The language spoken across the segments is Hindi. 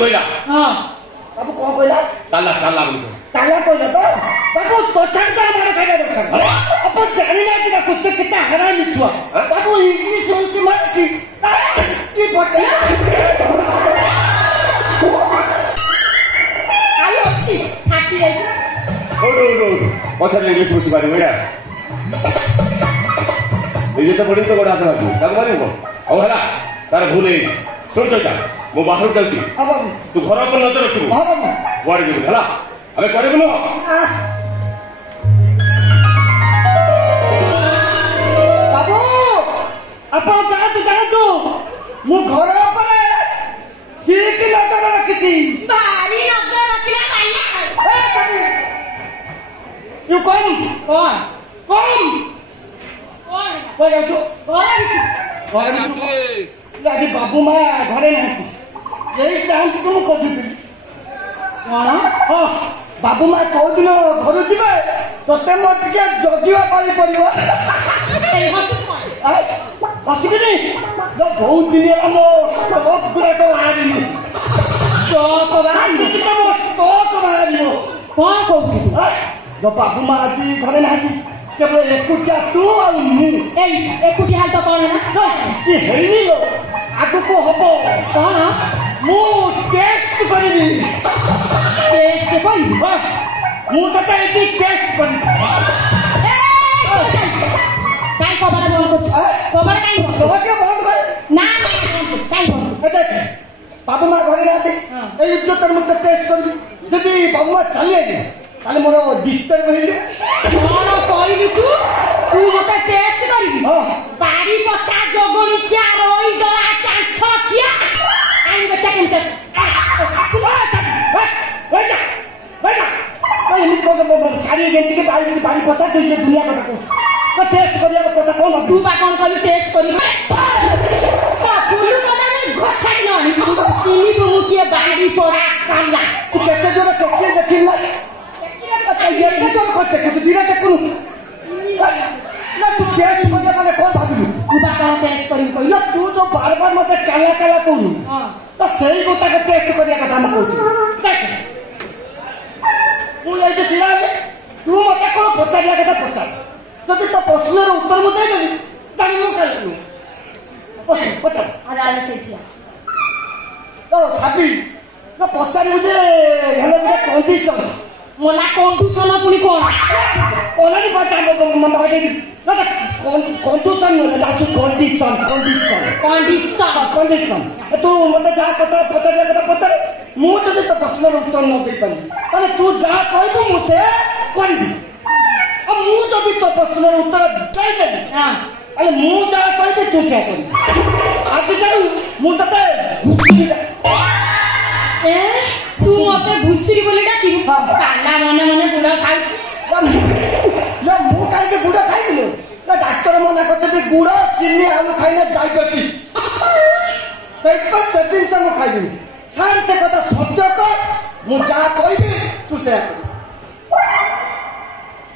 କହିଲା ହଁ बाबू कौन कहला ତାଲା ତାଲା ବୋଲି ताला कहला तो बाबू तोठार तो मार खाइबा दरकार अपन जानि ना कि कुछ कितना हरामी छुआ बाबू इंग्लिश होसी मार की पटे आलो अछि फाटी जाय छै ओडो पछा इंग्लिश बुझि पारि बेडा निजे तो पढि तो गोडा हाथ लागू काम करिबो औ हला तार भूल है सुन चैता मो बाहर चलची अब तू घर पर नजर रखिबो हां बाबू वाड़ जेबो हला अबे करे बोलो बाबू अपन जातु मु घर पर ठीक नजर रखिती भारी नजर रखिला भाई यू कौन कौन कौन कौन घर आज बाबू माँ घरे ना यही चाहती तो मुझे खोजुली कौन हाँ बाबू माँ कौ दिन घर जीवे ते मोटे जगिवा पाई पड़ो हसबी बहुत दिन है मो स्टॉक गुराक बाहरी स्टॉक बाहरी मो स्टॉक बाहरी कौन कहू जो बाबू माँ आज घरे ना केवल एकुटिया तू और मु एकुटिया हाल तो कौन है ना किसी है नहीं लो आगु को हबो कौन मु टेस्ट करिबी टेस्ट करिबी हां मु तता एकी टेस्ट करिबी काई खबर बंद कर खबर काई लोके बंद कर ना काई बंद अच्छा बाबू माँ घरे रहते ए इज्जत मत टेस्ट करिबी जदी बाबू माँ चले गए ताले मोर डिस्टर्ब हो जे कौन कहली तू मते टेस्ट करिबी हां बारी पछा जोगणी छा रोई जला चाछ खिया आई गो सेकंड टेस्ट सुनो बैठा भाई एमित को सारी गेंजी के बारी पछा तो ये दुनिया କଥା कहू तो टेस्ट करिया କଥା कोन तू बा कोन कहली टेस्ट करिबी का फुलु कदा घोसाई ननी किनी मुखिया बारी पड़ा काला तू केते जोर केके देखिला ये जो करते कुछ दिना तक करू ना तू टेस्ट करने वाले कौन भाबिलु तू बा कोन टेस्ट करिबी कहली ना तू जो बार बार मते काला काला कहू हां तो सही गोटा के टेस्ट करिया कथा हम कहू देख तू ये चिड़ा तू मते कोन पचारिया कथा पचार जदि तो प्रश्न रो उत्तर मु दे देबी जानलु कालु पचार अरे आले सेठिया ओ साबी ना पचार मुझे हेले कंडीशन मोला कंडीशन पुनी कोन ओला नहीं पता मन बता दे ना कंडीशन नहीं दाचु कंडीशन तू मते जा पता पता पता मु जदि तो प्रश्न उत्तर न दे पानी ताले तू जा कहबू मु से करबी अब मु जदि तो प्रश्न उत्तर दे दे हां अरे मु जा कहबी तू से करबी आज जानु मु तते घुसी ए तू मते घुसरी बोले डाकी काला मने मने गुड़ा खाउची ना मु काहे के गुड़ा खाइबो ना डॉक्टर मना करते थे गुड़ा चीनी आलू खाइले डायबिटीज सेट पर सेटिंग से मु खाइबी सार से कथा सत्य कर मु जा कहबी तू से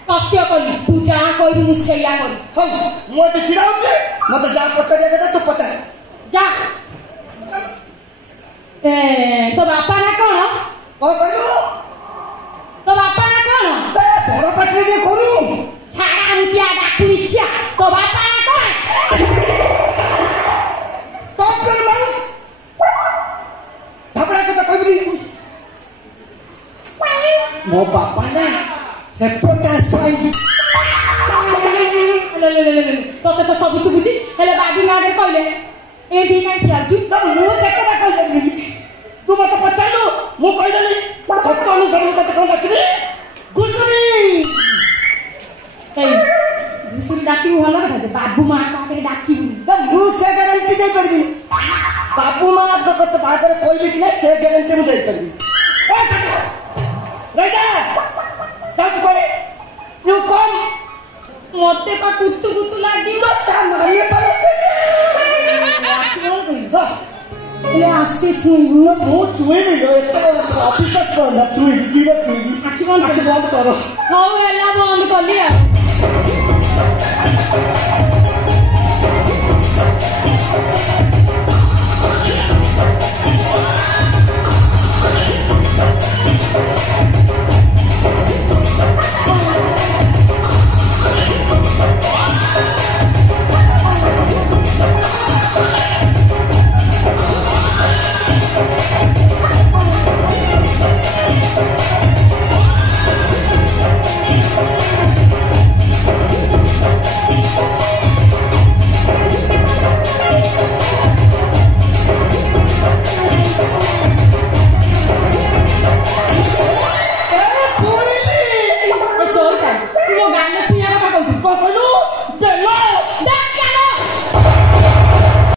सत्य करी तू जा कहबी मु सेया करी हम मते चिराउते मते जा पचारिया के तू पचार जा ए तो बापा ना कोन कहलो तो बापा ना कोन बे बड़ पाटी दे करू छाड़ा रुपया डाकू इच्छा तो बापा ना कोन तो फिर मानु भाबड़ा के तो कहबी मो बापा ना सेपटा सोई ले तोते तो सब सुबुची हेले बाबी मागे कहले ए दी काई थियाजु तो मु से कदा कहली तू मत पचालू मु कहली सत्य अनुसार मत कौन डाकली गुसरी ए घुसुरी डाकी भल कथा जे बाबू मां पाके डाकी तो मु से गारंटी दे परबी बाबू मां तो कत पाकर कहली कि से गारंटी मु दे परबी ए राजा जात पड़े यू कम मते पा कुत्तु कुत्तु लागी तो ता मारिए पड़े से ले आस्ते छुईबू मु छुईबी लो एतो ऑफिसर को ना छुईबी दीवा छुईबी आखि बंद करो हाउ एला बंद कर लिया